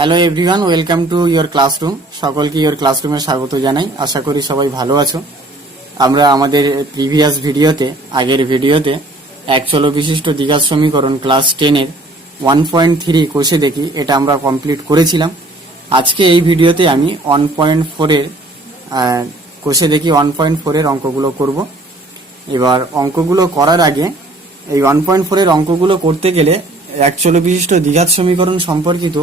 Hello everyone, welcome to your classroom. সকলকে your ক্লাসরুমে স্বাগত জানাই। আশা করি সবাই ভালো আছো। আমরা আমাদের প্রিভিয়াস ভিডিওতে, আগের ভিডিওতে এক চলো বিশিষ্ট দ্বিঘাত সমীকরণ ক্লাস 10-এর 1.3 কোষে দেখি এটা আমরা কমপ্লিট করেছিলাম। আজকে এই ভিডিওতে আমি 1.4-এর কোষে দেখি 1.4-এর অঙ্কগুলো করব। এবার অঙ্কগুলো করার আগে এই 1.4-এর অঙ্কগুলো করতে গেলে এক চলো বিশিষ্ট দ্বিঘাত সমীকরণ সম্পর্কিত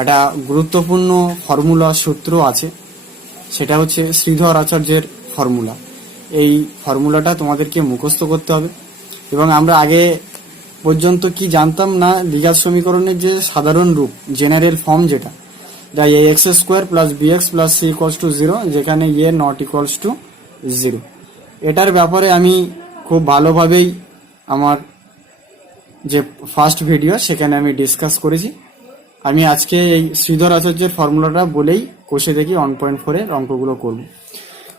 একটা গুরুত্বপূর্ণ ফর্মুলা সূত্র আছে, সেটা হচ্ছে শ্রীধর আচার্যের ফর্মুলা। এই ফর্মুলাটা তোমাদেরকে মুখস্থ করতে হবে। এবং আমরা আগে পর্যন্ত কি জানতাম না, দ্বিঘাত সমীকরণের যে সাধারণ রূপ, জেনারেল ফর্ম, যেটা a x square plus b x plus c equals to 0, যেখানে এ নট ইকুয়ালস টু 0, এটার ব্যাপারে আমি খুব ভালোভাবেই আমার যে ফার্স্ট ভিডিও সেখানে আমি ডিসকাস করেছি। আমি আজকে এই শ্রীধর আচার্যের ফর্মুলাটা বলেই কোষে দেখি 1.4-এর অঙ্কগুলো করব।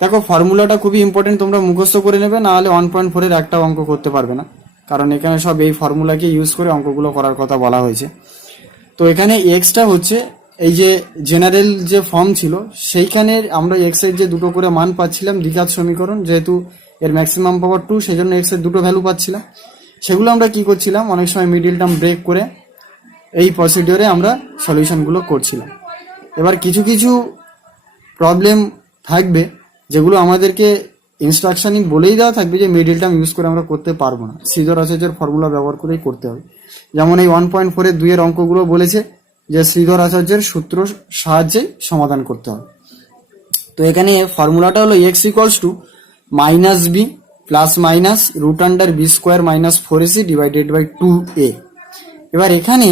দেখো, ফর্মুলাটা খুবই ইম্পর্টেন্ট, তোমরা মুখস্থ করে নেবে, না হলে 1.4-এর একটা অঙ্ক করতে পারবে না, কারণ এখানে সব এই ফর্মুলাকে ইউজ করে অঙ্কগুলো করার কথা বলা হয়েছে। তো এখানে এক্সটা হচ্ছে এই যে জেনারেল যে ফর্ম ছিল, সেইখানে আমরা এক্স এর যে দুটো করে মান পাচ্ছিলাম দ্বিঘাত সমীকরণ, যেহেতু এর ম্যাক্সিমাম পাওয়ার 2, সেই জন্য এক্স এর দুটো ভ্যালু পাচ্ছিলাম। সেগুলো আমরা কি করছিলাম, অনেক সময় মিডিল টার্ম ব্রেক করে এই প্রসিডিওরে আমরা সলিউশনগুলো করছিলাম। এবার কিছু কিছু প্রবলেম থাকবে যেগুলো আমাদেরকে ইনস্ট্রাকশনই বলেই দেওয়া থাকবে যে মিডিল টার্ম ইউজ করে আমরা করতে পারবো না, শ্রীধর আচার্যের ফর্মুলা ব্যবহার করেই করতে হবে। যেমন এই 1.4-এর 2-এর অঙ্কগুলো বলেছে যে শ্রীধর আচার্যের সূত্র সাহায্যে সমাধান করতে হবে। তো এখানে ফর্মুলাটা হলো x equals to minus b plus minus root under b square minus 4ac divided by 2a। এবার এখানে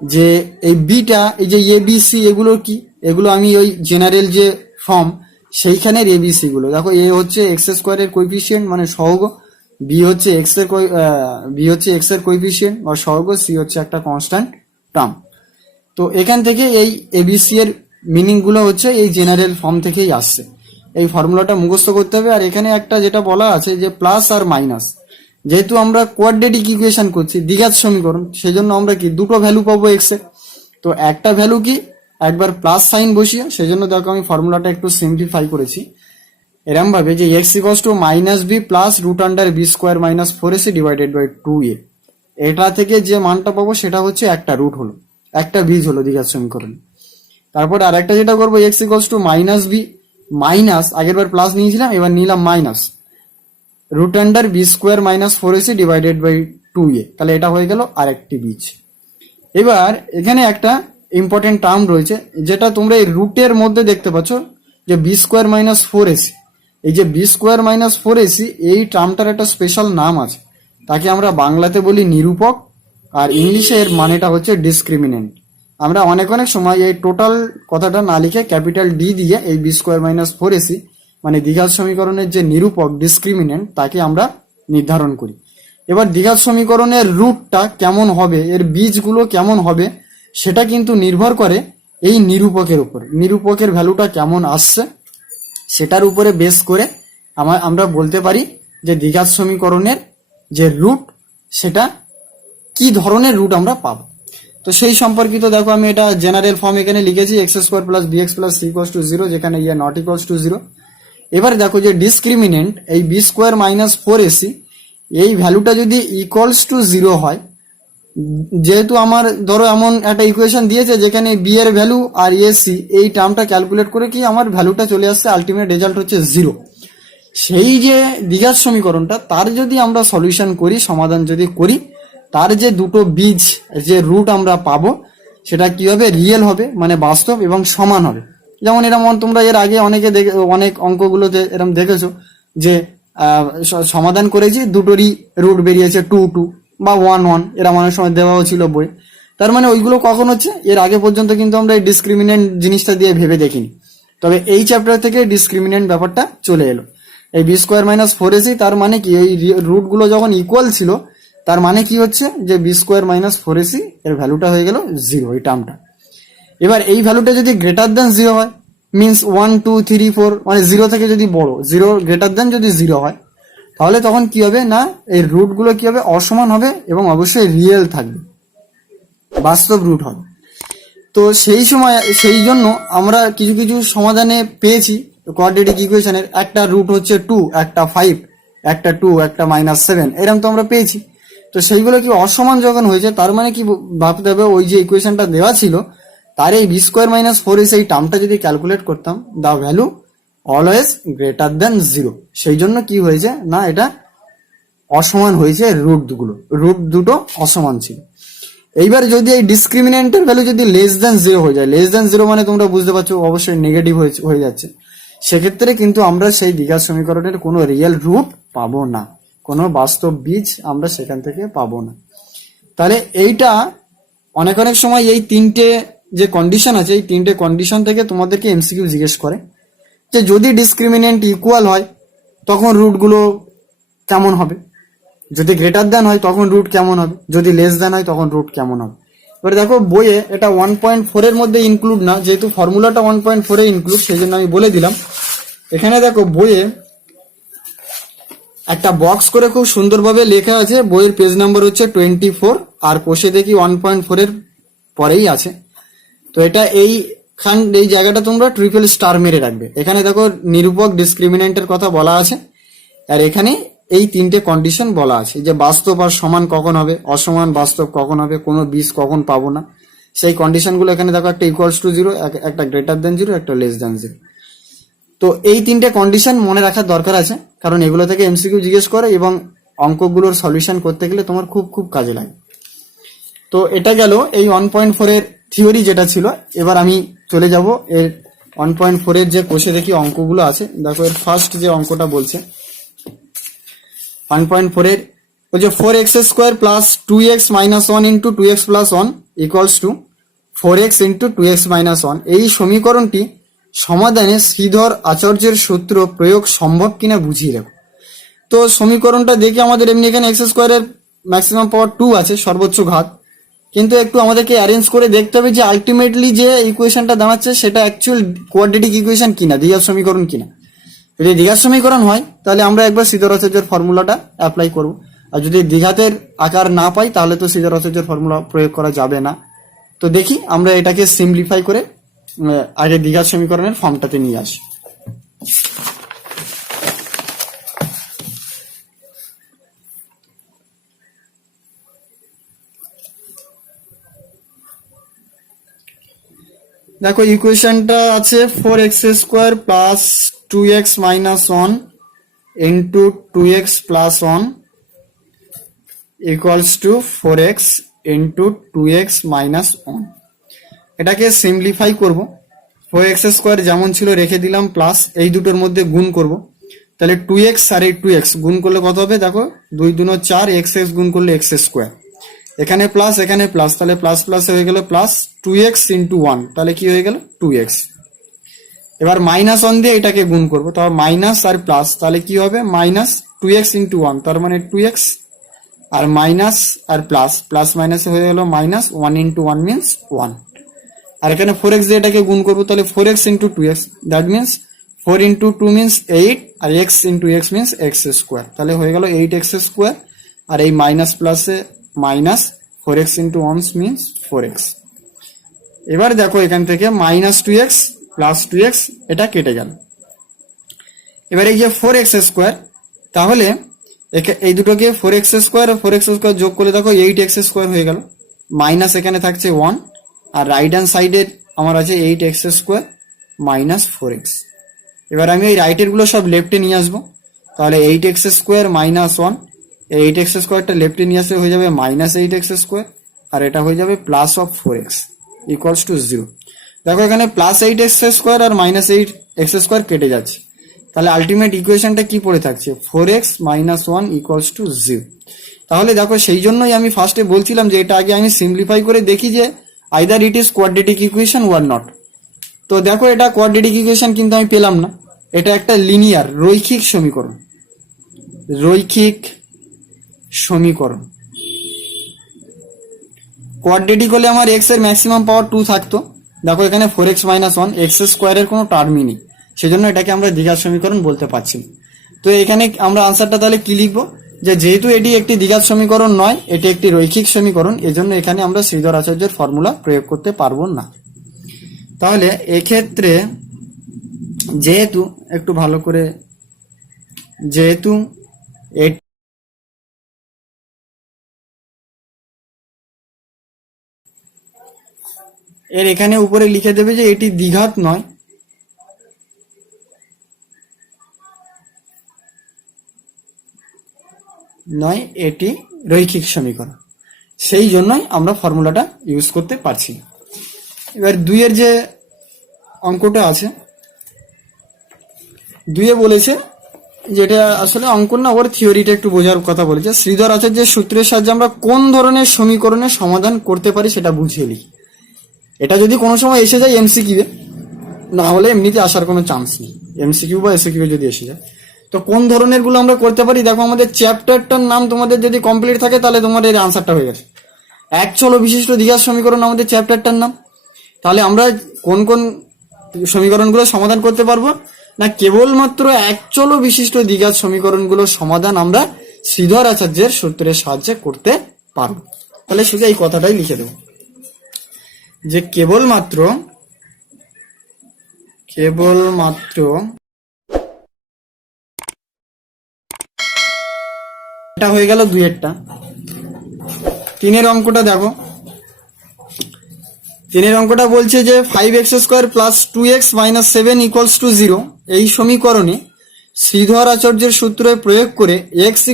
যে এই বিটা, এই যে এ বি সি, এগুলো কি? এগুলো আমি ওই জেনারেল যে ফর্ম সেইখানের এবিসি গুলো। দেখো, এ হচ্ছে এক্স স্কোয়ারের কোএফিসিয়েন্ট মানে সহগ, বি হচ্ছে এক্স এর কোএফিসিয়েন্ট বা সহগ, সি হচ্ছে একটা কনস্ট্যান্ট টার্ম। তো এখান থেকে এই এবিসি এর মিনিং গুলো হচ্ছে এই জেনারেল ফর্ম থেকেই আসছে। এই ফর্মুলাটা মুখস্থ করতে হবে। আর এখানে একটা যেটা বলা আছে যে প্লাস আর মাইনাস, যেহেতু আমরা কোয়াড্রেটিক ইকুয়েশন করছি, দ্বিঘাত সমীকরণ, সেই জন্য আমরা কি দুটো ভ্যালু পাবো এক্স এর। তো একটা ভ্যালু কি একবার প্লাস সাইন বসিয়ে, সেই জন্য দেখো আমি ফর্মুলাটা একটু সিম্পলিফাই করেছি এরম ভাবে যে x equals to minus b plus root under b square minus 4ac divided by 2a। এটা থেকে যে মানটা পাবো সেটা হচ্ছে একটা রুট হলো, একটা বীজ হলো দ্বিঘাত সমীকরণ। তারপর আর একটা যেটা করবো, x equals to minus b minus, আগের বার প্লাস নিয়েছিলাম, এবার নিলাম minus root under b square minus 4ac divided by 2a। তাহলে এটা হয়ে গেল আরেকটি বীজ। এবার এখানে একটা ইম্পর্টেন্ট টার্ম রয়েছে, যেটা তোমরা এই রুটের মধ্যে দেখতে পাচ্ছ, যে বি স্কোয়ার মাইনাস 4ac। এই যে বি স্কোয়ার মাইনাস 4ac, এই টার্মটার একটা স্পেশাল নাম আছে, তাকে আমরা বাংলাতে বলি নিরূপক, আর ইংলিশে এর মানেটা হচ্ছে ডিসক্রিমিনেন্ট। আমরা অনেক সময় এই টোটাল কথাটা না লিখে ক্যাপিটাল ডি দিয়ে এই বি স্কোয়ার মাইনাস 4ac মানে দ্বিঘাত সমীকরণের যে নিরূপক, ডিসক্রিমিনেন্ট, তাকে আমরা নির্ধারণ করি। এবার দ্বিঘাত সমীকরণের রুটটা কেমন হবে, এর বীজগুলো কেমন হবে, সেটা কিন্তু নির্ভর করে এই নিরূপকের উপর। নিরূপকের ভ্যালুটা কেমন আসছে সেটার উপরে বেস করে আমরা বলতে পারি যে দ্বিঘাত সমীকরণের যে রুট, সেটা কি ধরনের রুট আমরা পাবো। তো সেই সম্পর্কিত দেখো, আমি এটা জেনারেল ফর্ম এখানে লিখেছি, x square plus b x plus c equals to 0, যেখানে ইয়ে নট ইকুয়ালস টু 0। এবার দেখো যে ডিসক্রিমিনেন্ট এই বি স্কোয়ার মাইনাস 4ac, এই ভ্যালুটা যদি ইকুয়ালস টু 0 হয়, যেহেতু আমার ধরো এমন একটা ইকুয়েশন দিয়েছে যেখানে বি এর ভ্যালু আর এসি, এই টার্মটা ক্যালকুলেট করে কি আমার ভ্যালুটা চলে আসছে, আলটিমেট রেজাল্ট হচ্ছে 0। সেই যে দ্বিঘাত সমীকরণটা, তার যদি আমরা সলিউশন করি, সমাধান যদি করি, তার যে দুটো বীজ, যে রুট আমরা পাবো, সেটা কি হবে, রিয়েল হবে, মানে বাস্তব এবং সমান হবে। যেমন এরকম তোমরা এর আগে অনেক অঙ্কগুলোতে এরকম দেখেছো যে সমাধান করেছি, দুটোরই রুট বেরিয়েছে 2 2 বা 1 1, এরা অনেক সময় দেওয়াও ছিল বই। তার মানে ওইগুলো কখন হচ্ছে, এর আগে পর্যন্ত কিন্তু আমরা এই ডিসক্রিমিনেন্ট জিনিসটা দিয়ে ভেবে দেখিনি। তবে এই চ্যাপ্টার থেকে ডিসক্রিমিনেন্ট ব্যাপারটা চলে এলো। এই বি স্কোয়ার মাইনাস 4ac, তার মানে কি, এই রুটগুলো যখন ইকুয়াল ছিল, তার মানে কি হচ্ছে যে বি স্কোয়ার মাইনাস 4ac এর ভ্যালুটা হয়ে গেল 0, এই টার্মটা। এবার এই ভ্যালুটা যদি গ্রেটার দেন 0 হয়, মিনস 1 2 3 4, মানে 0 থেকে যদি বড়, 0 গ্রেটার দেন যদি 0 হয়, তাহলে তখন কি হবে না, এই রুটগুলো কি হবে, অসমান হবে এবং অবশ্যই রিয়েল থাকবে, বাস্তব রুট হবে। তো সেই জন্য আমরা কিছু কিছু সমাধানে পেয়েছি কোয়াড্রেটিক ইকুয়েশনের, একটা রুট হচ্ছে 2, একটা 5, একটা 2, একটা -7, এরকম তো আমরা পেয়েছি। তো সেইগুলো কি অসমান যখন হয়েছে, তার মানে কি ভাবতে হবে, ওই যে ইকুয়েশনটা দেওয়া ছিল তার এই b² - 4 এই টার্মটা যদি ক্যালকুলেট করতাম, the value always greater than 0। সেই জন্য কি হয়েছে না, এটা অসমান হয়েছে, রুট দুটো অসমান ছিল। এইবার যদি এই ডিসক্রিমিনেন্টের ভ্যালু যদি লেস দেন 0 হয়ে যায়, লেস দেন 0 মানে তোমরা বুঝতে পারছো অবশ্যই নেগেটিভ হয়ে যাচ্ছে, সেক্ষেত্রে কিন্তু আমরা সেই দ্বিঘাত সমীকরণের কোনো রিয়েল রুট পাবো না, কোনো বাস্তব বীজ আমরা সেখান থেকে পাবো না। তাহলে এইটা অনেক সময় এই তিনটে যে কন্ডিশন আছে, এই তিনটে কন্ডিশন থেকে তোমাদেরকে এমসিকিউ জিজ্ঞেস করে যে যদি ডিসক্রিমিনেন্ট ইকুয়াল হয় তখন রুটগুলো কেমন হবে, যদি গ্রেটার দেন হয় তখন রুট কেমন হবে, যদি লেস দেন হয় তখন রুট কেমন হবে। এবার দেখো বইয়ে এটা 1.4 এর মধ্যে ইনক্লুড না, যেহেতু ফর্মুলাটা 1.4 এ ইনক্লুড, সেই জন্য আমি বলে দিলাম। এখানে দেখো বইয়ে একটা বক্স করে খুব সুন্দরভাবে লেখা আছে, বইয়ের পেজ নাম্বার হচ্ছে 24, আর কোষে দেখি 1.4 এর পরেই আছে। তো এটা এই জায়গাটা তোমরা ট্রিপল স্টার মেরে রাখবে। এখানে দেখো নিরূপক ডিসক্রিমিনেন্টের কথা বলা আছে, আর এখানে এই তিনটে কন্ডিশন বলা আছে যে বাস্তব আর সমান কখন হবে, অসমান বাস্তব কখন হবে, কোনো বীজ কখন পাবো না, সেই কন্ডিশনগুলো এখানে দেখো, একটা ইকুয়ালস টু 0, একটা গ্রেটার দেন 0, একটা লেস দেন 0। তো এই তিনটে কন্ডিশন মনে রাখার দরকার আছে, কারণ এগুলো থেকে এমসিকিউ জিজ্ঞেস করে এবং অঙ্কগুলোর সলিউশন করতে গেলে তোমার খুব খুব কাজে লাগে। তো এটা গেল এই 1.4 এর থিওরি যেটা ছিল। এবার আমি চলে যাব এর 1.4 এর যে কোষে দেখি অঙ্কগুলো আছে। দেখো এর ফার্স্ট যে অঙ্কটা বলছে 1.4 এর, ওই যে 4x² + 2x - 1 * 2x + 1 = 4x * 2x - 1, এই সমীকরণটি সমাধানে শ্রীধর আচার্যের সূত্র প্রয়োগ সম্ভব কিনা বুঝিয়ে রাখো। তো সমীকরণটা দেখে আমাদের এমনি এখানে x² এর ম্যাক্সিমাম পাওয়ার 2 আছে, সর্বোচ্চ ঘাত, কিন্তু একটু আমাদেরকে অ্যারেঞ্জ করে দেখতে হবে যে আলটিমেটলি যে ইকুয়েশনটা দাঁড়াচ্ছে সেটা অ্যাকচুয়াল কোয়াড্রেটিক ইকুয়েশন কিনা, দ্বিঘাত সমীকরণ কিনা। যদি দ্বিঘাত সমীকরণ হয় তাহলে আমরা একবার শ্রীধর আচার্যের ফর্মুলাটা অ্যাপ্লাই করব, আর যদি দ্বিঘাতের আকার না পাই তাহলে তো শ্রীধর আচার্যের ফর্মুলা প্রয়োগ করা যাবে না। তো দেখি আমরা এটাকে সিম্পলিফাই করে আগে দ্বিঘাত সমীকরণের ফর্মটাতে নিয়ে আসি। দেখো ইকুয়েশনটা আছে 4x² + 2x - 1 * 2x + 1 = 4x * 2x - 1। এটাকে সিম্পলিফাই করব। 4x² যেমন ছিল রেখে দিলাম, প্লাস এই দুটোর মধ্যে গুণ করব, তাহলে 2x আর এই 2x গুণ করলে কত হবে, দেখো 2 × 2 = 4, x গুণ করলে x², এখানে প্লাস এখানে প্লাস, তাহলে প্লাস প্লাস হয়ে গেল প্লাস 2x × 1, তাহলে কি হয়ে গেল 2x। এবার -1 দিয়ে এটাকে গুণ করব, তাহলে মাইনাস আর প্লাস, তাহলে কি হবে -2x × 1, তার মানে 2x, আর মাইনাস আর প্লাস, প্লাস মাইনাস হয়ে গেল -1 × 1 মিন্স 1, আর এখানে 4x দিয়ে এটাকে গুণ করব, তাহলে 4x × 2x, that means 4 × 2 means 8, আর x × x মিন্স x², তাহলে হয়ে গেল 8x², আর এই মাইনাস প্লাসে মাইনাস 4x × 1 মিন্স 4x। এবার দেখো এখান থেকে -2x + 2x এটা কেটে গেল। এবার এই যে 4x², তাহলে এই দুটোকে 4x² আর 4x² যোগ করলে দেখো 8x² হয়ে গেল, মাইনাস এখানে থাকছে 1, আর রাইট হ্যান্ড সাইডে আমার আছে 8x² - 4x। এবার আমি এই রাইটের গুলো সব লেফটে নিয়ে আসবো, তাহলে 8x² - 1, 8x² লেফটে নিয়ে আসলে হয়ে যাবে -8x², আর এটা হয়ে যাবে +4x = 0। দেখো এখানে +8x² আর -8x² কেটে যাচ্ছে, তাহলে আলটিমেট ইকুয়েশনটা কি পড়ে থাকছে 4x - 1 = 0। তাহলে দেখো সেই জন্যই আমি ফার্স্টে বলছিলাম যে এটা আগে আমি সিম্পলিফাই করে দেখি যে either it is quadratic equation or not. তো দেখো এটা কোয়াড্রেটিক ইকুয়েশন কিন্তু আমি পেলাম না, এটা একটা লিনিয়ার রৈখিক সমীকরণ, রৈখিক সমীকরণ। কোয়াড্রেটিক হলে আমার x এর ম্যাক্সিমাম পাওয়ার 2 থাকতো, দেখো এখানে 4x - 1, x² এর কোনো টার্মই নেই, সেজন্য এটাকে আমরা দ্বিঘাত সমীকরণ বলতে পারছি না। তো এখানে আমরা আনসারটা তাহলে কি লিখবো, যে যেহেতু এটি একটি দ্বিঘাত সমীকরণ নয়, এটি একটি রৈখিক সমীকরণ, এজন্য এখানে আমরা শ্রীধর আচার্যের ফর্মুলা প্রয়োগ করতে পারবো না। তাহলে এক্ষেত্রে যেহেতু একটু ভালো করে, যেহেতু এর এখানে উপরে লিখে দেবে যে এটি দ্বিঘাত নয়, এটি রৈখিক সমীকরণ, সেই জন্যই আমরা ফর্মুলাটা ইউজ করতে পারছি। এবার 2-এর যে অঙ্কটা আছে, 2-এ বলেছে যেটা আসলে অঙ্ক না, ওর থিওরিটা একটু বোঝার কথা বলেছে। শ্রীধর আচার্যের সূত্রের সাহায্যে আমরা কোন ধরনের সমীকরণের সমাধান করতে পারি সেটা বুঝিয়ে লিখি। এটা যদি কোনো সময় এসে যায় এমসিকিউ, না হলে এমনিতে আসার কোনো চান্স নেই, এমসিকিউ বা এসিকিউ যদি এসে যায়। তো কোন ধরনের গুলো আমরা করতে পারি, দেখো আমাদের চ্যাপ্টারটার নাম তোমাদের যদি কমপ্লিট থাকে তাহলে তোমাদের এর আনসারটা হয়ে গেছে। এক চলো বিশিষ্ট দ্বিঘাত সমীকরণ আমাদের চ্যাপ্টারটার নাম। তাহলে আমরা কোন কোন সমীকরণগুলো সমাধান করতে পারবো না, কেবলমাত্র এক চলো বিশিষ্ট দ্বিঘাত সমীকরণগুলোর সমাধান আমরা শ্রীধর আচার্যের সূত্রের সাহায্যে করতে পারবো। তাহলে শুধু এই কথাটাই লিখে দেব যে কেবলমাত্র এটা হয়ে গেল 2-এরটা। 3-এর অঙ্কটা দেখো, 3-এর অঙ্কটা বলছে যে 5x² + 2x - 7 = 0 এই সমীকরণে শ্রীধর আচার্যের সূত্র প্রয়োগ করে x =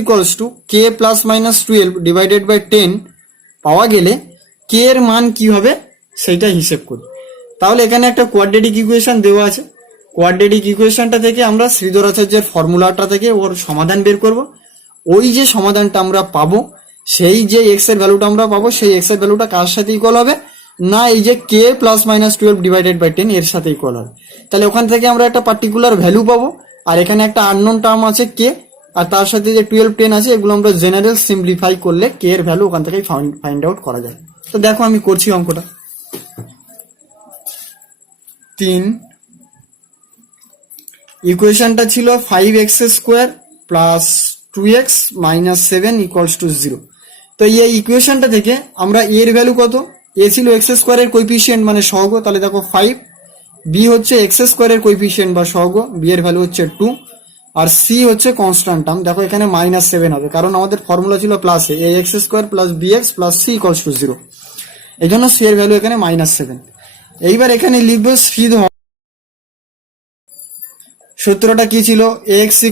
k ± 12 / 10 পাওয়া গেলে k এর মান কি হবে সেটা হিসেব করি। তাহলে এখানে একটা কোয়াড্রেটিক ইকুয়েশন দেওয়া আছে, কোয়াড্রেটিক ইকুয়েশনটা থেকে আমরা শ্রীধর আচার্যের ফর্মুলাটা থেকে ওর সমাধান বের করব। ওই যে সমাধানটা আমরা পাবো, সেই যে x এর ভ্যালুটা আমরা পাবো, সেই x এর ভ্যালুটা কার সাথে ইকুয়াল হবে না, এই যে k ± 12 / 10 এর সাথে ইকুয়াল হবে। তাহলে ওখান থেকে আমরা একটা পার্টিকুলার ভ্যালু পাবো, আর এখানে একটা আননোন টার্ম আছে k, আর তার সাথে যে 12, 10 আছে, এগুলো আমরা জেনারেল সিম্পলিফাই করলে k এর ভ্যালু ওখান থেকে ফাইন্ড আউট করা যায়। তো দেখো আমি করছি অঙ্কটা। 3 ইকুয়েশনটা ছিল 5x² + 2x - 7 = 0। তো এই ইকুয়েশনটা থেকে আমরা a এর ভ্যালু কত, a ছিল x² এর কোএফিসিয়েন্ট মানে সহগ, তাহলে দেখো 5, b হচ্ছে x² এর কোএফিসিয়েন্ট বা সহগ, b এর ভ্যালু হচ্ছে 2, আর c হচ্ছে কনস্ট্যান্ট টার্ম, দেখো এখানে -7 হবে, কারণ আমাদের ফর্মুলা ছিল প্লাসে ax² + bx + c = 0, এই জন্য c এর ভ্যালু এখানে -7। এইবার এখানে লিখবো শ্রীধর, সূত্রটা কি ছিল, x =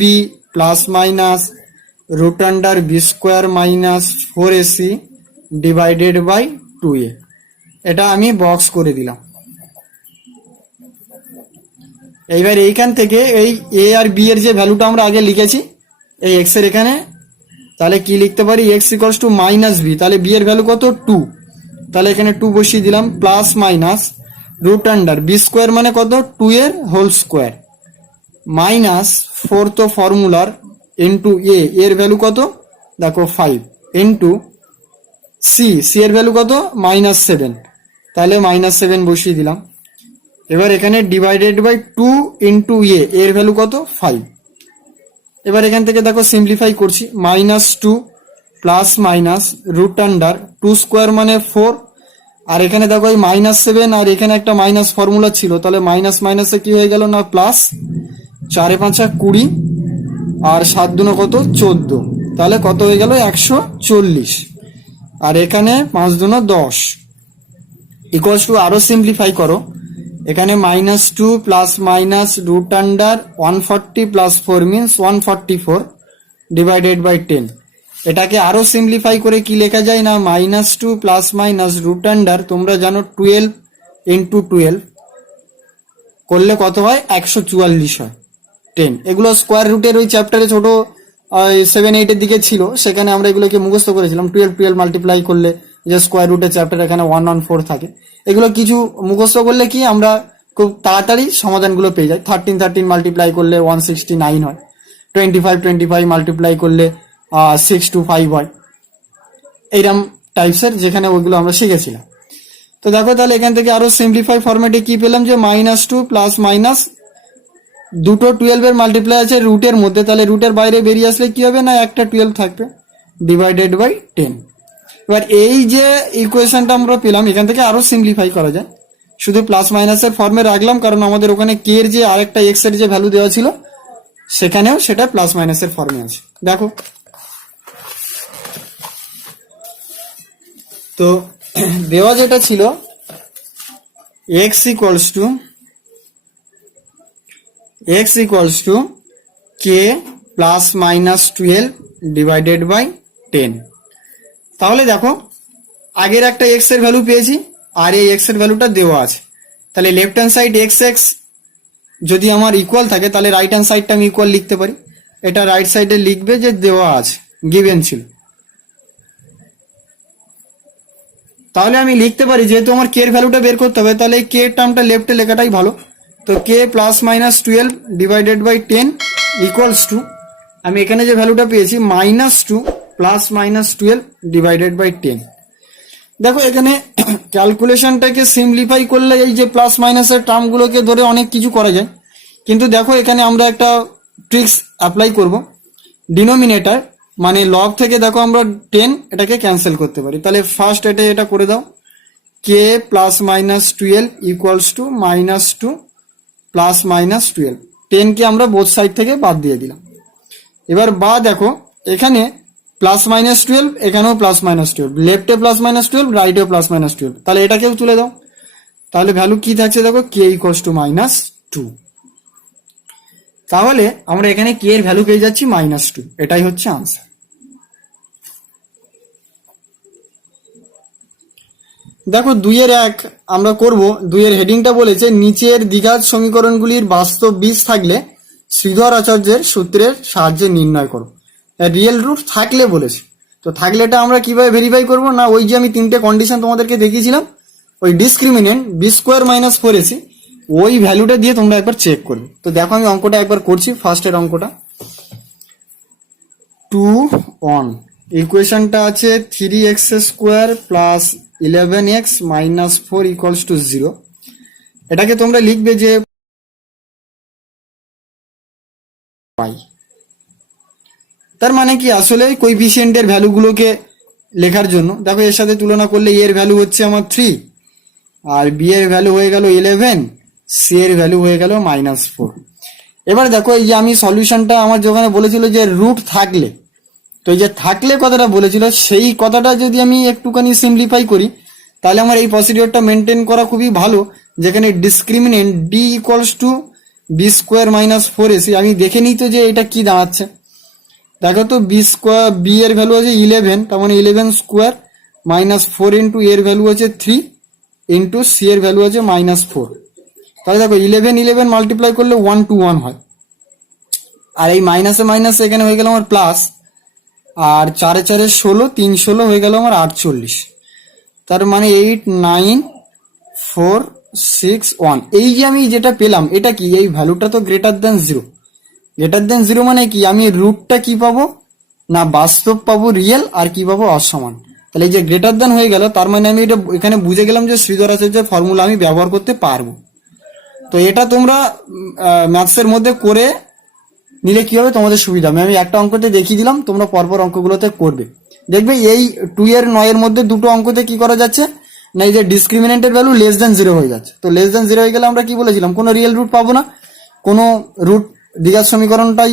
-b ± √b² - 4ac / 2a। এটা আমি বক্স করে দিলাম। এইবার এইখান থেকে এই a আর b এর যে ভ্যালুটা আমরা আগে লিখেছি এই x এর এখানে, তাহলে কি লিখতে পারি, x = -b, তাহলে b এর ভ্যালু কত 2, তাহলে এখানে 2 বসিয়ে দিলাম, প্লাস মাইনাস √b² মানে কত 2 এর হোল স্কোয়ার, মাইনাস 4 তো ফর্মুলার, ইন্টু a এর ভ্যালু কত দেখো 5, ইন্টু c এর ভ্যালু কত -7, তাহলে -7 বসিয়ে দিলাম। এবার এখানে /2 ইন্টু a এর ভ্যালু কত 5। এবার এখান থেকে দেখো সিম্পলিফাই করছি, -2 প্লাস মাইনাস √2² মানে 4, আর এখানে দেখো এই -7 আর এখানে একটা মাইনাস ফর্মুলা ছিল, তাহলে মাইনাস মাইনাসে কি হয়ে গেল না প্লাস, 4 × 5 = 20, আর 7 × 2 কত 14, তাহলে কত হয়ে গেল 140, আর এখানে 5 × 2 = 10 ইকুয়ালস টু, আরো সিম্পলিফাই করো, এখানে -2 প্লাস মাইনাস √140 প্লাস 4 মিনস 144 / 10। এটাকে আরো সিম্পলিফাই করে কি লেখা যায় না, -2 প্লাস মাইনাস √, তোমরা জানো 12 × 12 করলে কত হয় 144 হয়, 10। এগুলো স্কোয়ার রুটের ওই চ্যাপ্টারে ছোট 7, 8 এর দিকে ছিল, সেখানে আমরা এগুলোকে মুখস্থ করেছিলাম। 12 মাল্টিপ্লাই করলে যে স্কোয়ার রুটের চ্যাপ্টার এখানে 114 থাকে, এগুলো কিছু মুখস্থ করলে কি আমরা খুব তাড়াতাড়ি সমাধানগুলো পেয়ে যাই। 13 মাল্টিপ্লাই করলে 169 হয়, 25 মাল্টিপ্লাই করলে 625 হয়, এইরকম টাইপসের, যেখানে ওইগুলো আমরা শিখেছিলাম। তো দেখো তাহলে এখান থেকে আরো সিম্পলিফাই ফরম্যাটে কি পেলাম, যে -2 প্লাস মাইনাস দুটো 12 এর মাল্টিপ্লাই আছে রুটের মধ্যে, তাহলে রুটের বাইরে বেরিয়ে আসলে কি হবে না একটা 12 থাকবে / 10। এবার এই যে ইকুয়েশনটা আমরা পেলাম এখান থেকে আরো সিম্পলিফাই করা যায়, শুধু প্লাস মাইনাসের ফর্মে রাখলাম কারণ আমাদের ওখানে কে এর যে আরেকটা এক্স এর যে ভ্যালু দেওয়া ছিল সেখানেও সেটা প্লাস মাইনাসের ফর্মে আছে। দেখো তো দেওয়া যেটা ছিল x equals to k plus minus 12 divided by 10। তাহলে দেখো আগের একটা এক্স এর ভ্যালু পেয়েছি আর এই এক্স এর ভ্যালুটা দেওয়া আছে, তাহলে left hand side x x যদি আমার ইকুয়াল থাকে তাহলে রাইট হ্যান্ড সাইডটা আমি ইকুয়াল লিখতে পারি। এটা রাইট সাইডে লিখবে যে দেওয়া আছে, গিভেন ছিল। তাহলে আমি লিখতে পারি যেহেতু আমার কে এর ভ্যালুটা বের করতে হবে তাহলে কে এর টার্মটা লেফটে লেখাটাই ভালো। তো k plus minus 12 divided by 10 equals to, আমি এখানে যে ভ্যালুটা পেয়েছি -2 প্লাস মাইনাস 12 ডিভাইডেড বাই 10। দেখো এখানে ক্যালকুলেশনটাকে সিম্পলিফাই করলে এই যে প্লাস মাইনাসের টার্মগুলোকে ধরে অনেক কিছু করা যায়, কিন্তু দেখো এখানে আমরা একটা ট্রিক্স অ্যাপ্লাই করব। ডিনোমিনেটর মানে লব থেকে দেখো আমরা 10 এটাকে ক্যান্সেল করতে পারি। তাহলে ফার্স্ট এটা করে দাও, k plus minus 12 equals to -2 plus minus 12, 10 কে আমরা বোথ সাইড থেকে বাদ দিয়ে দিলাম। এবার বা দেখো এখানে প্লাস মাইনাস 12, এখানেও প্লাস মাইনাস 12, লেফটে প্লাস মাইনাস 12, রাইটেও প্লাস মাইনাস 12, তাহলে এটাকেও তুলে দাও। তাহলে ভ্যালু কি থাকছে দেখো, কে ইকুয়ালস টু -2। তাহলে আমরা এখানে কে এর ভ্যালু পেয়ে যাচ্ছি -2, এটাই হচ্ছে আনসার। দেখো 2-1 আমরা করব। 2-এর হেডিংটা বলেছে নিচের দ্বিঘাত সমীকরণগুলির বাস্তব বীজ থাকলে শ্রীধর আচার্যের সূত্রের সাহায্যে নির্ণয় করো। রিয়েল রুট থাকলে বলেছে, তো থাকলে এটা আমরা কিভাবে ভেরিফাই করব না, ওই যে আমি 3টে কন্ডিশন তোমাদেরকে দেখিয়েছিলাম, ওই ডিসক্রিমিনেন্ট b² - 4ac ওই ভ্যালুটা দিয়ে তোমরা একবার চেক করবে। তো দেখো আমি অঙ্কটা একবার করছি, ফার্স্টের অঙ্কটা 2 ইকুয়েশনটা আছে 3x² plus 11x minus 4 equals to 0। এটাকে তোমরা লিখবে যে পাই, তার মানে কি আসলে কোইফিশিয়েন্টের ভ্যালুগুলোকে লেখার জন্য। দেখো এর সাথে তুলনা করলে এর ভ্যালু হচ্ছে আমার 3, আর বি এর ভ্যালু হয়ে গেল 11, সি এর ভ্যালু হয়ে গেল -4। এবার দেখো এই যে আমি সলিউশনটা আমার যেখানে বলেছিল যে রুট থাকলে, তো এই যে থাকলে কথাটা বলেছিল সেই কথাটা যদি আমি একটুখানি সিম্পলিফাই করি তাহলে আমার এই প্রসিডিওরটা মেনটেন করা খুবই ভালো, যেখানে discriminant D equals two b² - 4ac। আমি দেখে নিই তো যে এটা কি দাঁড়াচ্ছে। দেখো তো বি এর ভ্যালু আছে 11, তার মানে 11² -4 ইন্টু এর ভ্যালু আছে 3 ইন্টু সি এর ভ্যালু আছে -4। তাহলে দেখো 11 মাল্টিপ্লাই করলে 1 to 1 হয়, আর এই মাইনাসে মাইনাসে এখানে হয়ে গেল আমার প্লাস, আর 4 4 16, 3 16 হয়ে গেল আমার 48। তার মানে 8 9 4 6 1। এই যে আমি যেটা পেলাম এটা কি, এই ভ্যালুটা তো গ্রেটার দেন 0। গ্রেটার দেন 0 মানে কি, আমি রুটটা কি পাবো না বাস্তব পাবো রিয়েল, আর কি পাবো অসমান। তাহলে এই যে গ্রেটার দেন হয়ে গেল তার মানে আমি এটা এখানে বুঝে গেলাম যে শ্রীধর আচার্যের ফর্মুলা আমি ব্যবহার করতে পারবো। তো এটা তোমরা ম্যাথসের মধ্যে করে নিলে কি হবে তোমাদের সুবিধা। আমি একটা অঙ্কতে দেখিয়ে দিলাম, তোমরা পরপর অঙ্কগুলোতে করবে, দেখবে এই 2 এর 9 এর মধ্যে দুটো অঙ্কতে কি করা যাচ্ছে না, এই যে ডিসক্রিমিনেন্টের ভ্যালু লেস দেন 0 হয়ে যাচ্ছে। তো লেস দেন 0 হয়ে গেলে আমরা কি বলেছিলাম, কোনো রিয়েল রুট পাবো না, কোনো রুট দ্বিঘাত সমীকরণটাই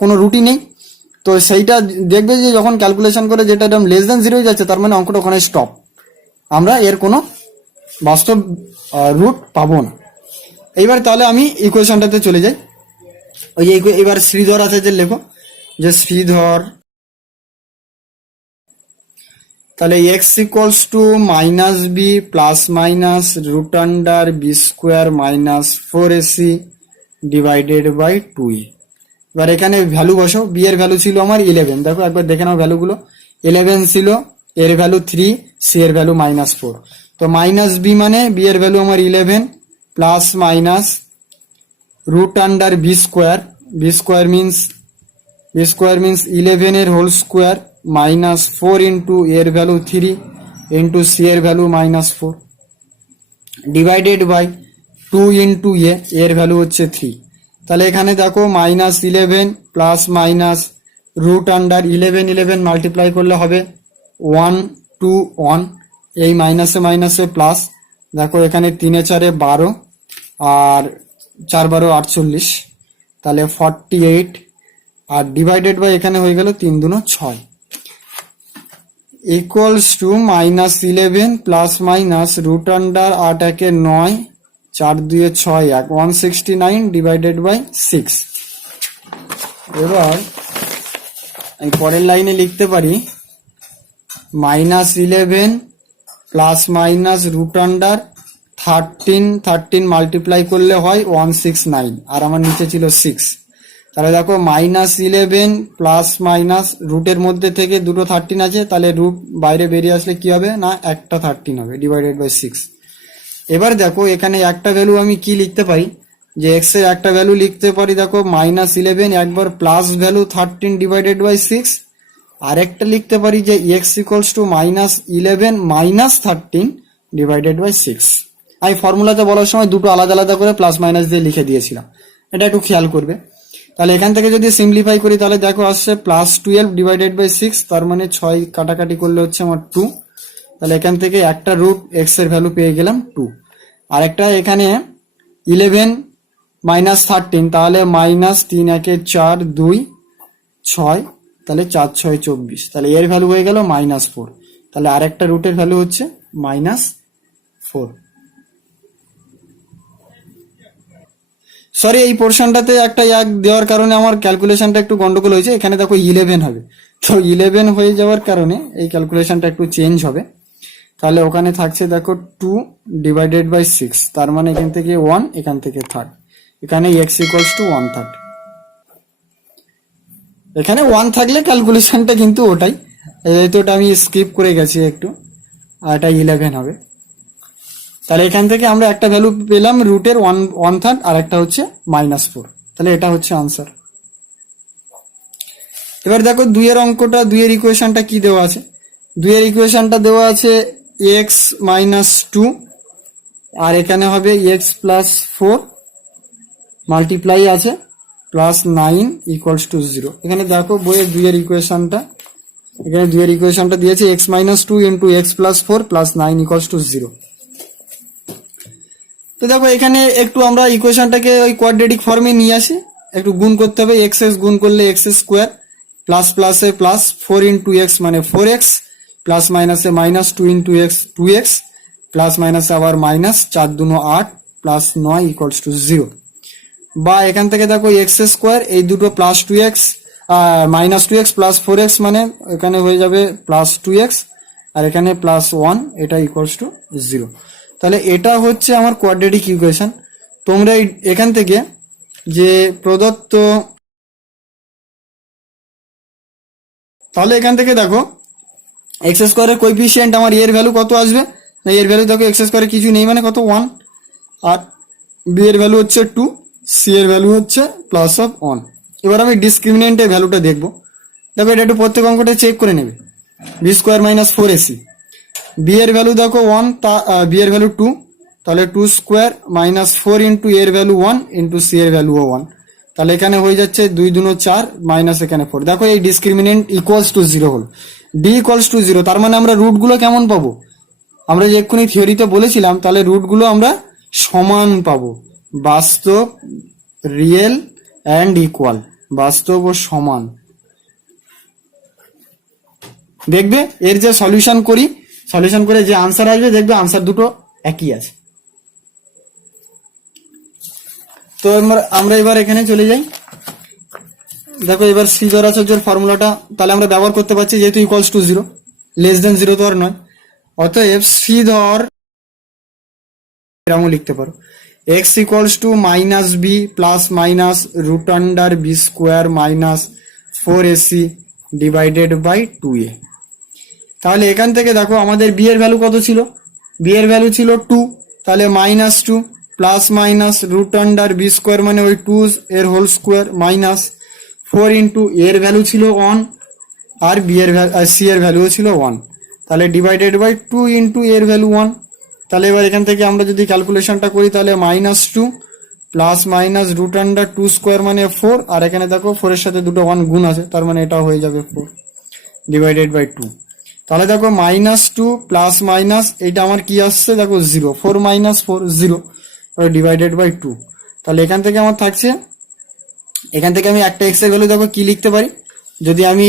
কোনো রুটই নেই। তো সেইটা দেখবে যে যখন ক্যালকুলেশন করে যেটা একদম লেস দেন 0 হয়ে যাচ্ছে তার মানে অঙ্কটা ওখানে স্টপ, আমরা এর কোনো বাস্তব রুট পাবো না। এইবার তাহলে আমি ইকুয়েশনটাতে চলে যাই। ওই যে এবার শ্রীধর আছে যে লেখো যে শ্রীধর, তাহলে x equals to -b plus minus √b² - 4ac divided by 2a। এবার এখানে ভ্যালু বসো, বি এর ভ্যালু ছিল আমার 11, দেখো একবার দেখে নাও ভ্যালুগুলো, 11 ছিল, এর ভ্যালু 3, সি এর ভ্যালু -4। তো -b মানে বি এর ভ্যালু আমার 11 plus minus √b², b² means 11 এর হোল স্কোয়ার -4 ইন্টু এর ভ্যালু 3 ইন্টু সি এর ভ্যালু -4 ডিভাইডেড বাই 2 ইন্টু এর ভ্যালু হচ্ছে 3। তাহলে এখানে দেখো -11 প্লাস মাইনাস √11 মাল্টিপ্লাই করলে হবে 1 টু ওয়ান, এই মাইনাসে মাইনাসে প্লাস, দেখো এখানে 3 4 12 আর 4 12 48, তাহলে 48, আর ডিভাইডেড বাই এখানে হয়ে গেল 3 2 6, equals to -11 plus minus root under 8 1 9 4 2 6 1 169 divided by 6। এবার এই পরের লাইনে লিখতে পারি -11 plus minus root under 13 multiply করলে হয় 169, আর আমার নিচে ছিল 6। তাহলে দেখো -11 প্লাস মাইনাস রুটের মধ্যে থেকে দুটো 13 আছে, তাহলে রুট বাইরে বেরিয়ে আসলে কি হবে না একটা 13 হবে ডিভাইডেড বাই 6। এবার দেখো এখানে একটা ভ্যালু আমি কি লিখতে পারি, যে এক্স এর একটা ভ্যালু লিখতে পারি, দেখো -11 একবার প্লাস ভ্যালু 13 ডিভাইডেড বাই 6, আর একটা লিখতে পারি যে x equals to -11 minus 13 divided by 6। আমি ফর্মুলাতে বলার সময় দুটো আলাদা আলাদা করে প্লাস মাইনাস দিয়ে লিখে দিয়েছিলাম, এটা একটু খেয়াল করবে। তাহলে এখান থেকে যদি সিম্পলিফাই করি তাহলে দেখো আসছে +12 ডিভাইডেড বাই 6, তার মানে 6 কাটাকাটি করলে হচ্ছে আমার 2। তাহলে এখান থেকে একটা রুট এক্স এর ভ্যালু পেয়ে গেলাম 2, আর একটা এখানে 11 মাইনাস 13, তাহলে -3 1 4 2 6, তাহলে 4 6 24, তাহলে এর ভ্যালু হয়ে গেল -4। তাহলে আরেকটা রুটের ভ্যালু হচ্ছে -4। সরি, এই পোর্শনটাতে একটা 1 দেওয়ার কারণে আমার ক্যালকুলেশনটা একটু গন্ডগোল হয়েছে। এখানে দেখো 11 হবে, তো 11 হয়ে যাওয়ার কারণে এই ক্যালকুলেশনটা একটু চেঞ্জ হবে। তাহলে ওখানে থাকছে দেখো 2 ডিভাইডেড বাই 6, তার মানে এখান থেকে 1, এখান থেকে 3, এখানে এক্স ইকুয়ালস টু 1/3। এখানে 1 থাকলে ক্যালকুলেশনটা কিন্তু ওটাই, তো ওটা আমি স্কিপ করে গেছি একটু, আর এটা 11 হবে। তাহলে এখান থেকে আমরা একটা ভ্যালু পেলাম রুটের 1/3, আর একটা হচ্ছে -4, তাহলে এটা হচ্ছে আনসার। এবার দেখো 2 এর অঙ্কটা, 2 এর ইকুয়েশনটা কি দেওয়া আছে। 2 এর ইকুয়েশনটা দেওয়া আছে x - 2, আর এখানে হবে x + 4 মাল্টিপ্লাই আছে +9 ইকুয়ালস টু 0। এখানে দেখো বইয়ের 2 এর ইকুয়েশনটা, এখানে 2 এর ইকুয়েশনটা দিয়েছে x - 2 into x + 4 +9 equals to 0। তো দেখো এখানে একটু আমরা ইকুয়েশনটাকে ওই কোয়াড্রেটিক ফর্মে নিয়ে আসি, একটু গুণ করতে হবে। এক্স এক্স গুণ করলে এক্স স্কোয়ার, প্লাস প্লাসে প্লাস 4 ইন্টু এক্স মানে 4x, প্লাস মাইনাসে -2 ইন্টু এক্স 2x, প্লাস মাইনাসে আবার -4 2 8 প্লাস 9 ইকুয়ালস টু 0। বা এখান থেকে দেখো এক্স স্কোয়ার, এই দুটো +2x -2x প্লাস 4x, মানে এখানে হয়ে যাবে +2x, আর এখানে +1, এটা ইকুয়ালস টু 0। তাহলে এটা হচ্ছে আমার কোয়াড্রেটিক ইকুয়েশন। তোমরা এখান থেকে যে প্রদত্ত, তাহলে এখান থেকে দেখো এক্স স্কোয়ারের কোএফিসিয়েন্ট আমার এর ভ্যালু কত আসবে, এর ভ্যালু দেখো এক্স স্কোয়ারে কিছু নেই মানে কত 1, আর বি এর ভ্যালু হচ্ছে 2, সি এর ভ্যালু হচ্ছে +1। এবার আমি ডিসক্রিমিনেন্টের ভ্যালুটা দেখবো। দেখো এটা একটু প্রত্যেক অঙ্কটা চেক করে নেবে। বি স্কোয়ার - 4ac, বি এর ভ্যালু দেখো 1, বি এর ভ্যালু 2, তাহলে 2 স্কোয়ার -4 ইন্টু এর ভ্যালু 1 ইন্টু সি এর ভ্যালু 1, তাহলে এখানে হয়ে যাচ্ছে 2 2 4 মাইনাস এখানে 4। দেখো এই ডিসক্রিমিনেন্ট ইকুয়ালস টু 0 হলো, ডি ইকুয়ালস টু 0, তার মানে আমরা রুটগুলো কেমন পাবো, আমরা যে এক্ষুনি থিওরিতে বলেছিলাম, তাহলে রুটগুলো আমরা সমান পাবো, বাস্তব, রিয়েল অ্যান্ড ইকুয়াল, বাস্তব ও সমান। দেখবে এর যে সলিউশন করি, সলিউশন করে যে আনসার আসবে, দেখবে আনসার দুটো একই আছে। তো আমরা এবার এখানে চলে যাই। দেখো এবার শ্রীধর আচার্যের ফর্মুলাটা তাহলে আমরা ব্যবহার করতে পারছি, যেহেতু ইকুয়ালস টু 0, লেস দেন 0 তো আর নয়। অতএব শ্রীধর এরকম লিখতে পারো, x equals to -b plus minus root under b square -4ac divided by 2a। তাহলে এখান থেকে দেখো আমাদের বি এর ভ্যালু কত ছিল, বি এর ভ্যালু ছিল 2, তাহলে -2 plus minus root under b square মানে ওই 2 এর হোল স্কোয়ার -4 ইন্টু এর ভ্যালু ছিল 1, আর বি এর সি এর ভ্যালু ছিল 1, তাহলে ডিভাইডেড বাই 2 ইন্টু এর ভ্যালু 1। তাহলে এবার এখান থেকে আমরা যদি ক্যালকুলেশনটা করি, তাহলে -2 plus minus root under 2 square মানে 4, আর এখানে দেখো 4 এর সাথে দুটো 1 গুণ আছে, তার মানে এটা হয়ে যাবে 4 ডিভাইডেড বাই 2। তাহলে দেখো -2 প্লাস মাইনাস এটা আমার কি আসছে দেখো 0, 4 - 4 0 ডিভাইডেড বাই 2। তাহলে এখান থেকে আমার থাকছে, এখান থেকে আমি একটা এক্স এর ভ্যালু দেখো কি লিখতে পারি, যদি আমি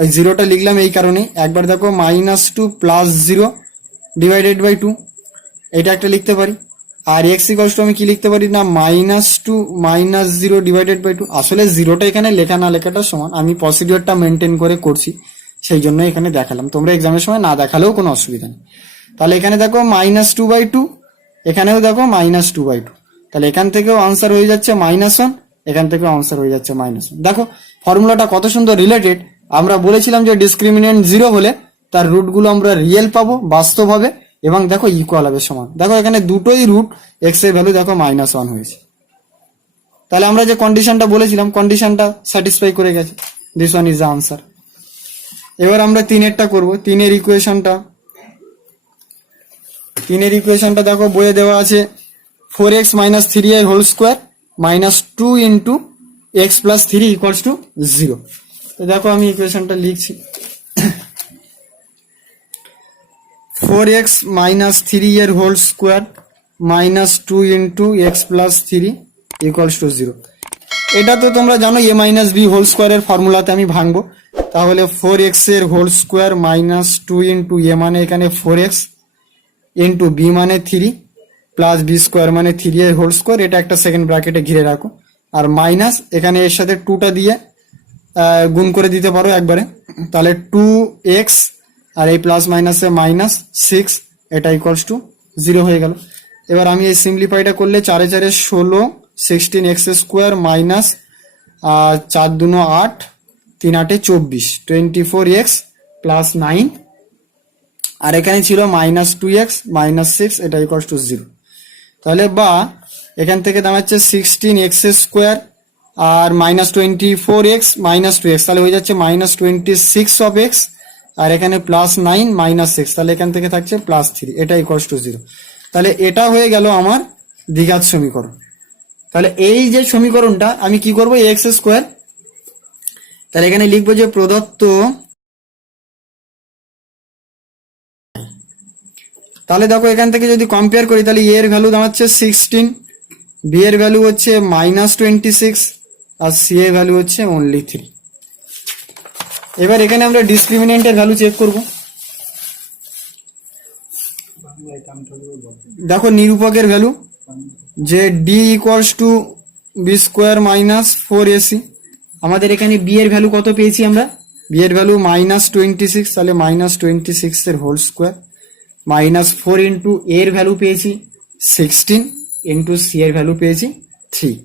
ওই জিরোটা লিখলাম এই কারণে, একবার দেখো -2 প্লাস 0 ডিভাইডেড বাই 2 এটা একটা লিখতে পারি। আর এক্স ইকুয়ালস টু আমি কি লিখতে পারি না -2 - 0 ডিভাইডেড বাই 2। আসলে জিরোটা এখানে লেখা না লেখাটা সমান, আমি প্রসিডিওরটা মেনটেন করে করছি সেই জন্য এখানে দেখালাম, তোমরা এক্সামের সময় না দেখালেও কোনো অসুবিধা নেই। তাহলে এখানে দেখো -2/2, এখানেও দেখো -2/2, তাহলে এখান থেকেও আনসার হয়ে যাচ্ছে -1, এখান থেকেও আনসার হয়ে যাচ্ছে -1। দেখো ফর্মুলাটা কত সুন্দর রিলেটেড। আমরা বলেছিলাম যে ডিসক্রিমিনেন্ট 0 হলে তার রুটগুলো আমরা রিয়েল পাবো, বাস্তব হবে, এবং দেখো ইকুয়াল হবে, সমান। দেখো এখানে দুটোই রুট, এক্স এর ভ্যালু দেখো -1 হয়েছে। তাহলে আমরা যে কন্ডিশনটা বলেছিলাম কন্ডিশনটা স্যাটিসফাই করে গেছে, this one is the answer. এবার আমরা 3-এরটা করবো। 3-এর ইকুয়েশনটা দেখো বইয়ে দেওয়া আছে 4x - 3y whole square -2 into x plus 3 equals to 0। তো দেখো আমি ইকুয়েশনটা লিখছি, 4x - 3 এর whole square -2 into x plus 3 equals to 0। এটা তো তোমরা জানো a - b হোল স্কোয়ারের ফর্মুলাতে আমি ভাঙবো। তাহলে 4x এর হোল স্কোয়ার -2 ইন্টু a মানে এখানে 4x ইন্টু b মানে 3 প্লাস b স্কোয়ার মানে 3 এর হোল স্কোয়ার, এটা একটা সেকেন্ড ব্র্যাকেটে ঘিরে রাখো। আর মাইনাস এখানে এর সাথে 2টা দিয়ে গুণ করে দিতে পারো একবারে, তাহলে 2x আর এই প্লাস মাইনাসে -6 এটা ইকুয়ালস টু 0 হয়ে গেল। এবার আমি এই সিম্পলিফাইটা করলে 4 এ 4 এ 16 16x square minus 4 2 8 3 8 24 24x plus 9, আর এখানে ছিল -2x -6 এটা ইকুয়ালস টু 0। তাহলে বা এখান থেকে দাঁড়াচ্ছে 16x স্কোয়ার আর -24x -2x, তাহলে হয়ে যাচ্ছে -26 অফ x, আর এখানে +9 -6, তাহলে এখান থেকে থাকছে +3, এটা ইকুয়ালস টু 0। তাহলে এটা হয়ে গেল আমার দ্বিঘাত সমীকরণ। তাহলে এই যে সমীকরণটা আমি কি করব, x স্কোয়ার, তাহলে এখানে লিখবো যে প্রদত্ত, তাহলে দেখো এখান থেকে যদি কম্পেয়ার করি তাহলে এ এর ভ্যালু দাঁড়াচ্ছে 16, বি এর ভ্যালু হচ্ছে -26 আর সি এর ভ্যালু হচ্ছে অনলি 3। এবার এখানে আমরা ডিসক্রিমিনেন্টের ভ্যালু চেক করব। দেখো নিরূপকের ভ্যালু যে D equals to b square -4ac, আমাদের এখানে বি এর ভ্যালু কত পেয়েছি আমরা, বি এর ভ্যালু -26, তাহলে -26 এর হোল স্কোয়ার -4 ইন্টু এর ভ্যালু পেয়েছি 16 ইন্টু সি এর ভ্যালু পেয়েছি 3।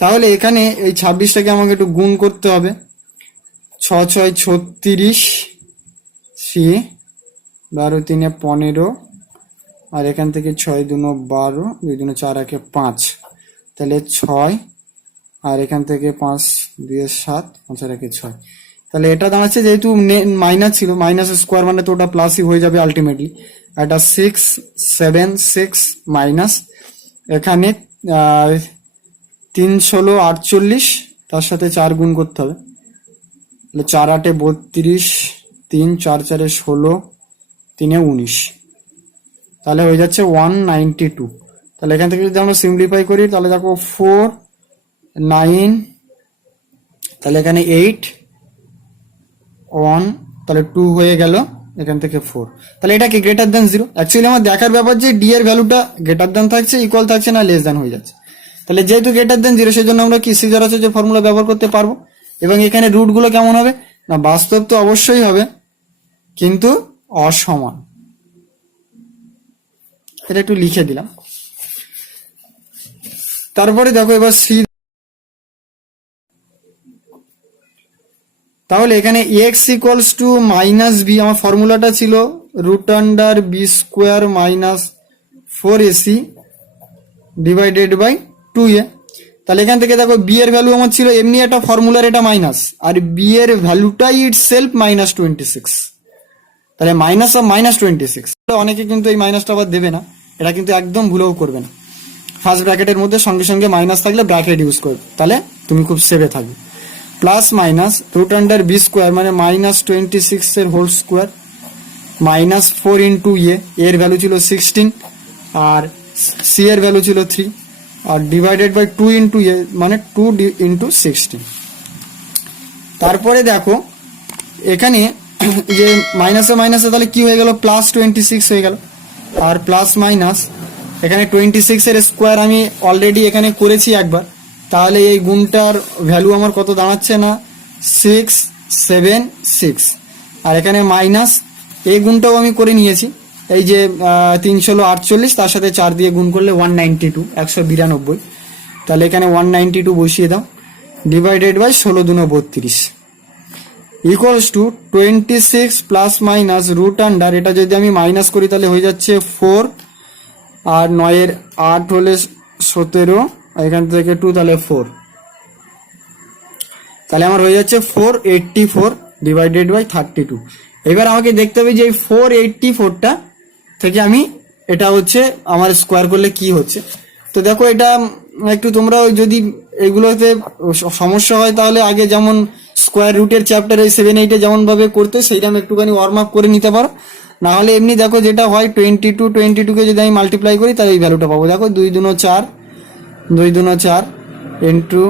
তাহলে এখানে এই 26টাকে আমাকে একটু গুণ করতে হবে, 6 6 36, সি 12 3 15, আর এখান থেকে 6 2 12, 2 2 4 1 5, তাহলে 6, আর এখান থেকে 5 2 7, 5 আর 1 6। তাহলে এটা দাঁড়াচ্ছে যেহেতু মাইনাস ছিল, মাইনাস স্কোয়ার মানে তো ওটা প্লাসই হয়ে যাবে আলটিমেটলি। এটা 6 7 6 মাইনাস এখানে 3 16 48, তার সাথে 4 গুণ করতে হবে, তাহলে 4 8 32, 3 4 4 16, 3 19, তাহলে হয়ে যাচ্ছে 192। তাহলে এখান থেকে যদি আমরা সিম্পলিফাই করি তাহলে দেখো 4 9, তাহলে এখানে 8 1, তাহলে 2 হয়ে গেল, এখান থেকে 4। তাহলে এটা কি গ্রেটার দ্যান 0? অ্যাকচুয়ালি আমার দেখার ব্যাপার যে ডি এর ভ্যালুটা গ্রেটার দ্যান থাকছে, ইকুয়াল থাকছে না লেস দ্যান হয়ে যাচ্ছে। তাহলে যেহেতু গ্রেটার দ্যান 0 সেই জন্য আমরা কি সিজারাসের যে ফর্মুলা ব্যবহার করতে পারবো। এবং এখানে রুটগুলো কেমন হবে না, বাস্তব তো অবশ্যই হবে কিন্তু অসমান, এটা একটু লিখে দিলাম। তারপরে দেখো এবার সি, তাহলে এখানে এক্স ইকুয়ালস টু -b, আমার ফর্মুলাটা ছিল √b square -4ac divided by 2a। তাহলে এখান থেকে দেখো বি এর ভ্যালু আমার ছিল এমনি একটা ফর্মুলার, এটা মাইনাস, আর বি এর ভ্যালুটাই ইটসেলফ -26, তাহলে মাইনাস অফ -26। অনেকে কিন্তু এই মাইনাসটা আবার দেবে না, এটা কিন্তু একদম ভুলেও করবে না। ফার্স্ট ব্র্যাকেটের মধ্যে সঙ্গে সঙ্গে মাইনাস থাকলে ব্র্যাকেট ইউজ করবে, তাহলে তুমি খুব সেভে থাকবে। প্লাস মাইনাস √b স্কোয়ার মানে -26 এর হোল স্কোয়ার মাইনাস 4 ইন্টু এর ভ্যালু ছিল 16 আর সি এর ভ্যালু ছিল 3 আর ডিভাইডেড বাই 2 ইন্টু মানে 2 ইন্টু 16। তারপরে দেখো এখানে যে মাইনাসে মাইনাসে তাহলে কি হয়ে গেল, প্লাস 26 হয়ে গেল। আর প্লাস মাইনাস এখানে 26 এর স্কোয়ার আমি অলরেডি এখানে করেছি একবার, তাহলে এই গুণটার ভ্যালু আমার কত দাঁড়াচ্ছে না 676। আর এখানে মাইনাস এই গুণটাও আমি করে নিয়েছি, এই যে 348 তার সাথে 4 দিয়ে গুণ করলে 192 192, তাহলে এখানে 192 বসিয়ে দাও ডিভাইডেড বাই 16 দুনো 32 equals to 26 plus minus root under, এটা যদি আমি মাইনাস করি তাহলে হয়ে যাচ্ছে 4 আর 9 এর 8 হলে 17, এখান থেকে 2 তাহলে 4, তাহলে আমার হয়ে যাচ্ছে 484 ডিভাইডেড বাই 32। এবার আমাকে দেখতে হবে যে এই 484টা থেকে আমি এটা হচ্ছে আমার স্কোয়ার করলে কি হচ্ছে। তো দেখো এটা একটু তোমরা যদি এগুলোতে সমস্যা হয় তাহলে আগে যেমন স্কোয়ার রুটের চ্যাপ্টারে 7-8 যেমন ভাবে করতে সেইরকম একটুখানি ওয়ার্ম আপ করে নিতে পারো, না হলে এমনি দেখো যেটা হয় 22কে যদি আমি মাল্টিপ্লাই করি তাহলে এই ভ্যালুটা পাবো। দেখো 2 দুনো 4 ইন্টু,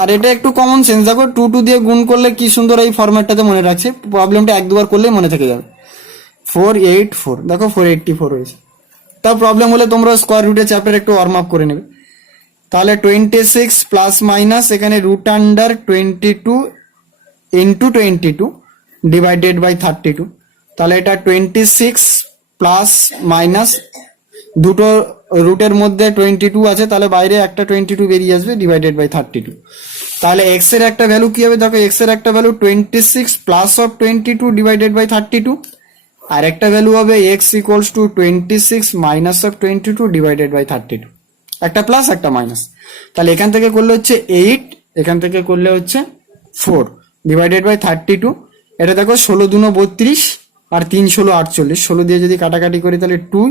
আর এটা একটু কমন সেন্স, দেখো 2 দিয়ে গুণ করলে কি সুন্দর এই ফরম্যাটটাতে মনে রাখছে, প্রবলেমটা 1-2বার করলেই মনে থেকে যাবে। 484 দেখো 484 হয়েছে। তাও প্রবলেম হলে তোমরা স্কোয়ার রুটের চ্যাপ্টার একটু ওয়ার্ম আপ করে নেবে। তাহলে 26 প্লাস মাইনাস এখানে root under 22 into 22 divided by 32, তাহলে এটা 26 প্লাস মাইনাস দুটো রুটের মধ্যে 22 আছে, তাহলে বাইরে একটা 22 বেরিয়ে আসবে ডিভাইডেড বাই 32। তাহলে এক্স এর একটা ভ্যালু কি হবে, দেখো এক্স এর একটা value 26 plus of 22 divided by 32, আর একটা ভ্যালু হবে x equals to 26 minus of 22 divided by 32, একটা প্লাস একটা মাইনাস। তাহলে এখান থেকে করলে হচ্ছে 8, এখান থেকে করলে হচ্ছে 4 ডিভাইডেড বাই 32। এটা দেখো 16 দুনো 32 আর 3 16 48, 16 দিয়ে যদি কাটাকাটি করি তাহলে 2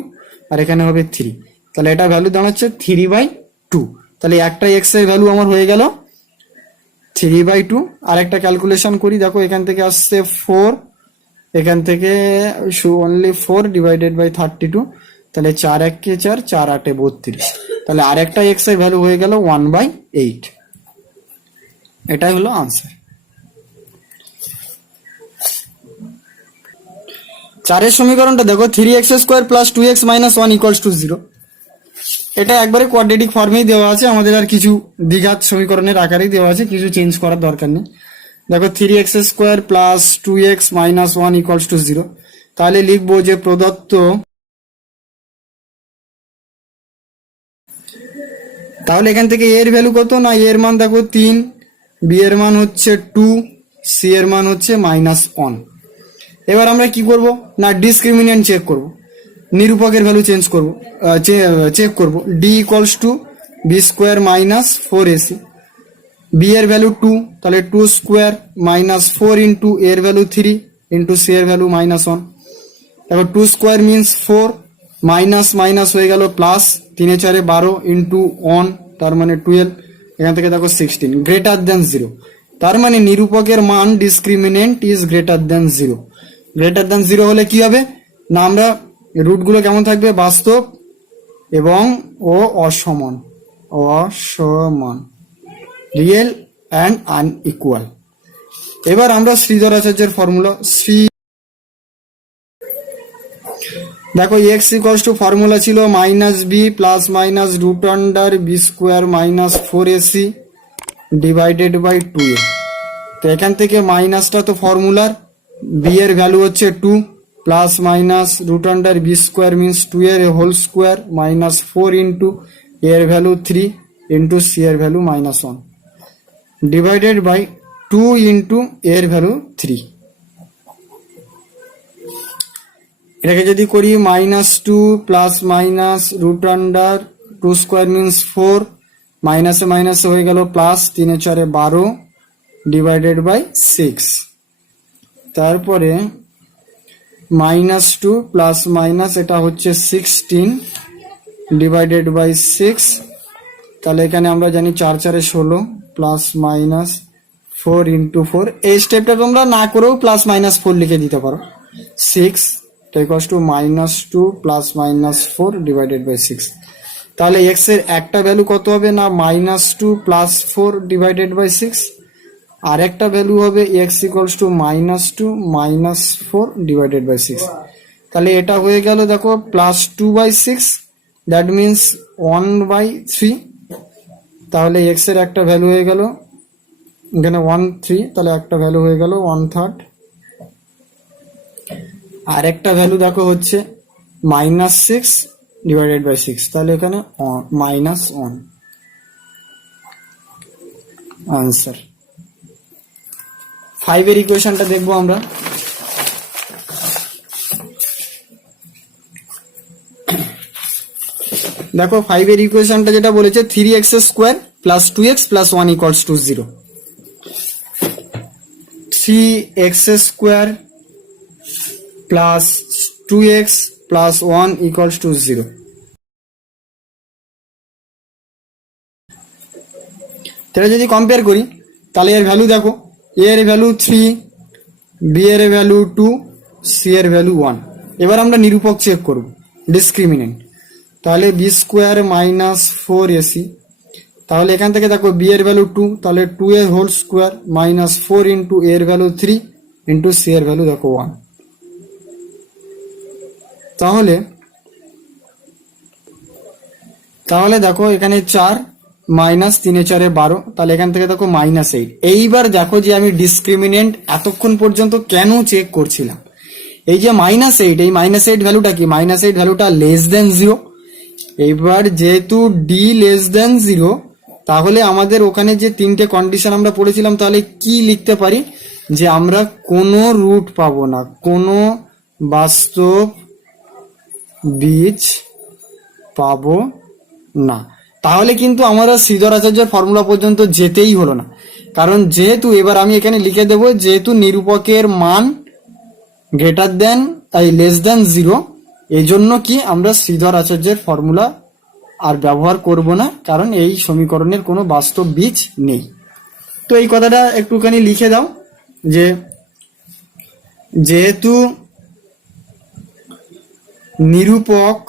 আর এখানে হবে 3, তাহলে এটা ভ্যালু দাঁড়াচ্ছে 3/2। তাহলে একটা এক্স এর ভ্যালু আমার হয়ে গেল 3/2। আর একটা ক্যালকুলেশন করি, দেখো এখান থেকে আসছে 4, এখান থেকে অনলি 4 ডিভাইডেড বাই 32, তাহলে 4 1 4 4 8 32, তাহলে আর একটা এক্স এর ভ্যালু হয়ে গেল 1/8। এটাই হলো আনসার। 4 সমীকরণটা দেখো 3x² plus 2x minus 1 equals to 0, এটা একবারে কোয়াড্রেটিক ফর্মেই দেওয়া আছে, আমাদের আর কিছু দ্বিঘাত সমীকরণের আকারেই দেওয়া আছে, কিছু চেঞ্জ করার দরকার নেই। দেখো 3x² plus 2x minus 1 equals to 0, তাহলে লিখবো যে প্রদত্ত, তাহলে এখান থেকে এর ভ্যালু কত না, এর মান দেখো 3, বি এর মান হচ্ছে 2, সি এর মান হচ্ছে -1। এবার আমরা কি করব না ডিসক্রিমিনেন্ট চেক করব, নিরূপকের ভ্যালু চেক করব। D equals to b square minus 4ac, b এর ভ্যালু 2, তাহলে 2 স্কোয়ার মাইনাস 4 ইন্টু এর ভ্যালু 3 ইন্টু সি এর ভ্যালু -1। দেখো 2 স্কোয়ার মিনস 4, মাইনাস মাইনাস হয়ে গেল প্লাস, 3 4 12 ইন্টু 1 তার মানে 12, এখান থেকে দেখো 16 গ্রেটার দেন 0, তার মানে নিরূপকের মান discriminant is greater than 0। Greater than 0 হলে কি হবে না, আমরা রুটগুলো কেমন থাকবে, বাস্তব এবং অসমান, রিয়েল অ্যান্ড আনইকুয়াল। এবার আমরা শ্রীধর আচার্যের ফর্মুলা দেখো এক্স ইকুয়ালস টু ফর্মুলা ছিল -b plus minus root under b square minus 4ac divided by 2a। তো এখান থেকে মাইনাসটা তো ফর্মুলার, বি এর ভ্যালু হচ্ছে 2 plus minus root under b square means 2 এর হোল স্কোয়ার মাইনাস 4 ইন্টু এর ভ্যালু 3 ইন্টু সি এর ভ্যালু -1 ডিভাইডেড বাই 2 ইন্টু এর ভ্যালু 3। এটাকে যদি করি -2 plus minus root under 2 square means 4, মাইনাসে মাইনাসে হয়ে গেল প্লাস, 3 4 12 ডিভাইডেড বাই 6, তারপরে -2 প্লাস মাইনাস এটা হচ্ছে 16 ডিভাইডেড বাই 6, তাহলে এখানে আমরা জানি 4 4 16 প্লাস মাইনাস 4 ইন্টু 4। এই স্টেপটা তোমরা না করেও প্লাস মাইনাস 4 লিখে দিতে পারো, six equals to -2 plus -4 divided by 6। তাহলে এক্স এর একটা ভ্যালু কত হবে না -2 প্লাস 4 ডিভাইডেড বাই 6, আর একটা ভ্যালু হবে x equals to -2 -4 divided by 6। তাহলে এটা হয়ে গেল দেখো +2/6, দ্যাট মিনস 1/3। তাহলে এক্স এর একটা ভ্যালু হয়ে গেল এখানে 1/3, তাহলে একটা ভ্যালু হয়ে গেল 1/3। আর একটা ভ্যালু দেখো হচ্ছে -6 ডিভাইডেড বাই 6, তাহলে এখানে -1 আনসার। 5 এর ইকুয়েশনটা দেখবো আমরা। দেখো 5 এর ইকুয়েশনটা যেটা বলেছে 3x² plus 2x plus 1 equals to 0। 3x² plus 2x plus 1 equals to 0। তাহলে যদি কম্পেয়ার করি তাহলে এর ভ্যালু দেখো, এ এর ভ্যালু 3, বি এর ভ্যালু 2, সি এর ভ্যালু 1। এবার আমরা নিরূপক চেক করব, ডিসক্রিমিনেন্ট। তাহলে b² মাইনাস 4ac, তাহলে এখান থেকে দেখো বি এর ভ্যালু 2, তাহলে 2a whole square minus 4 into a এর ভ্যালু 3 ইন্টু সি এর ভ্যালু দেখো 1। তাহলে দেখো এখানে 4 মাইনাস 3 4 12, তাহলে এখান থেকে দেখো -8। এইবার দেখো যে আমি ডিসক্রিমিনেন্ট এতক্ষণ পর্যন্ত কেন চেক করছিলাম, এই যে -8, এই -8 ভ্যালুটা কি, -8 ভ্যালুটা লেস দেন 0। এইবার যেহেতু ডি লেস দেন 0, তাহলে আমাদের ওখানে যে তিনটে কন্ডিশন আমরা পড়েছিলাম, তাহলে কি লিখতে পারি যে আমরা কোনো রুট পাবো না, কোনো বাস্তব বীজ পাবো না। তাহলে কিন্তু আমরা শ্রীধর আচার্যের ফর্মুলা পর্যন্ত যেতেই হলো না, কারণ যেহেতু এবার আমি এখানে লিখে দেব যেহেতু নিরূপকের মান গ্রেটার দেন লেস দেন 0, এই জন্য কি আমরা শ্রীধর আচার্যের ফর্মুলা আর ব্যবহার করব না, কারণ এই সমীকরণের কোনো বাস্তব বীজ নেই। তো এই কথাটা একটুখানি লিখে দাও যে যেহেতু নিরূপক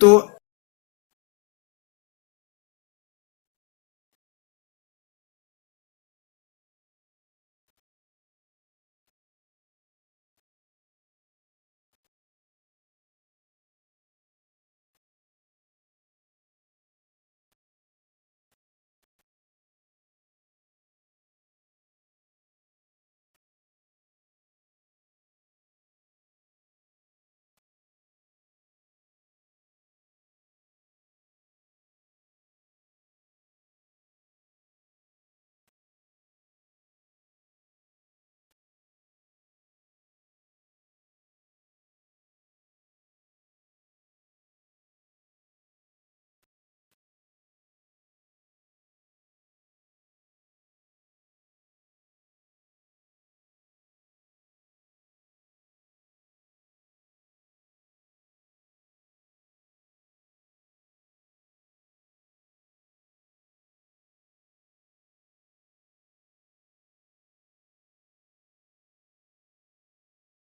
তো